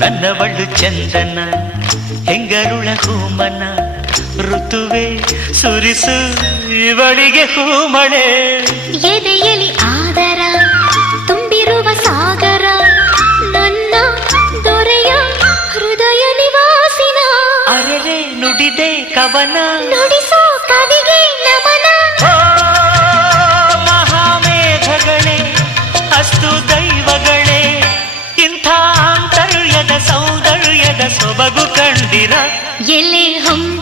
ನನ್ನವಳು ಚಂದನ ಹೆಂಗರುಳ ಹೂಮನ ಋತುವೆ ಸುರಿಸು ಇವಳಿಗೆ ಹೂಮಳೆ ಎದೆಯಲಿ ಆದರ ತುಂಬಿರುವ ಸಾಗರ ನನ್ನ ದೊರೆಯ ಹೃದಯ ನಿವಾಸಿನ ಅರೆರೆ ನುಡಿದೆ ಕವನ ನುಡಿಸೋ ಕವಿಗೆ ನಮನ ಮಹಾಮೇಘಗಳೇ ಅಸ್ತು ದೈವಗಳೇ ಇಂಥ ಆಂತರ್ಯದ ಸೌಂದರ್ಯದ ಸೊಬಗು ಕಂಡಿರ ಎಲೆ ಹಂಬ